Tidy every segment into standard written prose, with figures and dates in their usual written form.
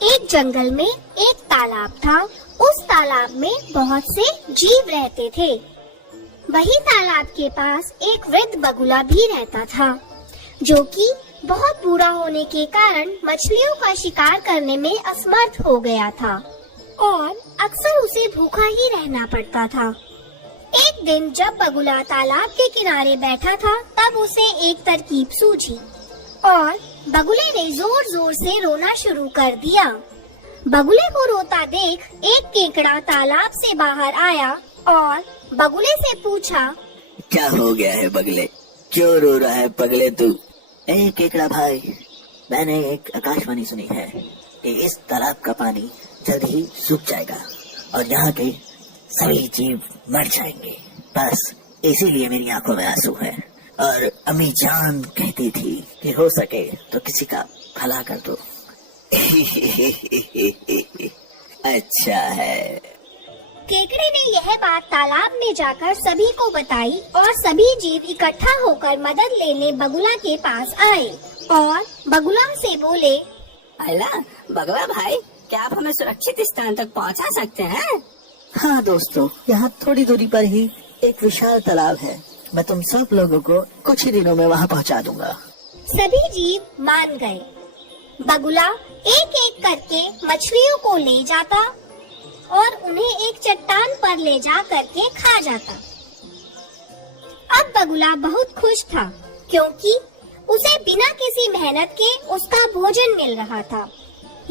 एक जंगल में एक तालाब था। उस तालाब में बहुत से जीव रहते थे। वही तालाब के पास एक वृद्ध बगुला भी रहता था, जो कि बहुत बूढ़ा होने के कारण मछलियों का शिकार करने में असमर्थ हो गया था और अक्सर उसे भूखा ही रहना पड़ता था। एक दिन जब बगुला तालाब के किनारे बैठा था, तब उसे एक तरकीब सूझी और बगुले ने जोर जोर से रोना शुरू कर दिया। बगुले को रोता देख एक केकड़ा तालाब से बाहर आया और बगुले से पूछा, क्या हो गया है बगले, क्यों रो रहा है पगले तू? ए केकड़ा भाई, मैंने एक आकाशवाणी सुनी है कि इस तालाब का पानी जल्द ही सूख जाएगा और यहाँ के सभी जीव मर जाएंगे। बस इसीलिए मेरी आंखों में आंसू है। और अम्मी जान कहती थी कि हो सके तो किसी का भला कर दो। अच्छा है। केकड़े ने यह बात तालाब में जाकर सभी को बताई और सभी जीव इकट्ठा होकर मदद लेने बगुला के पास आए और बगुला से बोले, अल्लाह बगला भाई, क्या आप हमें सुरक्षित स्थान तक पहुंचा सकते हैं? हाँ दोस्तों, यहाँ थोड़ी दूरी पर ही एक विशाल तालाब है। मैं तुम सब लोगों को कुछ ही दिनों में वहाँ पहुँचा दूंगा। सभी जीव मान गए। बगुला एक एक करके मछलियों को ले जाता और उन्हें एक चट्टान पर ले जा करके खा जाता। अब बगुला बहुत खुश था, क्योंकि उसे बिना किसी मेहनत के उसका भोजन मिल रहा था।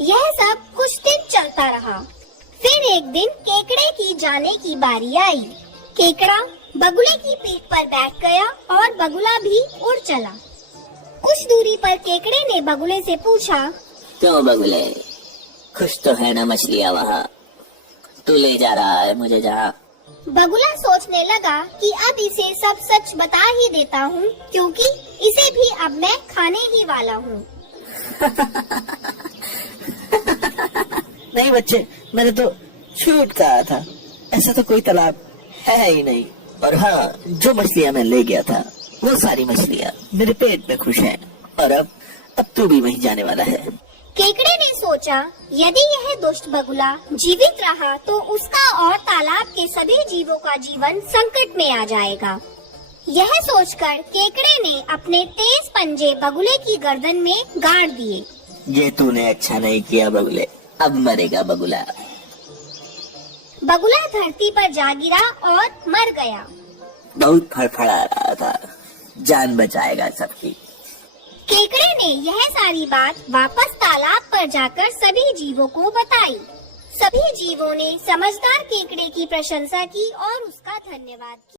यह सब कुछ दिन चलता रहा। फिर एक दिन केकड़े की जाने की बारी आई। केकड़ा बगुले की पीठ पर बैठ गया और बगुला भी उड़ चला। कुछ दूरी पर केकड़े ने बगुले से पूछा, क्यों बगुले, खुश तो है ना मछलियाँ वहाँ? तू ले जा रहा है मुझे जहाँ। बगुला सोचने लगा कि अब इसे सब सच बता ही देता हूँ, क्योंकि इसे भी अब मैं खाने ही वाला हूँ। नहीं बच्चे, मैंने तो झूठ कहा था। ऐसा तो कोई तालाब है ही नहीं। और हाँ, जो मछलियाँ मैं ले गया था वो सारी मछलियाँ मेरे पेट में खुश हैं। और अब तू भी वहीं जाने वाला है। केकड़े ने सोचा, यदि यह दुष्ट बगुला जीवित रहा तो उसका और तालाब के सभी जीवों का जीवन संकट में आ जाएगा। यह सोचकर केकड़े ने अपने तेज पंजे बगुले की गर्दन में गाड़ दिए। ये तूने अच्छा नहीं किया बगुले, अब मरेगा बगुला। बगुला धरती पर जा गिरा और मर गया। बहुत फड़फड़ा रहा था, जान बचाएगा सबकी। केकड़े ने यह सारी बात वापस तालाब पर जाकर सभी जीवों को बताई। सभी जीवों ने समझदार केकड़े की प्रशंसा की और उसका धन्यवाद किया।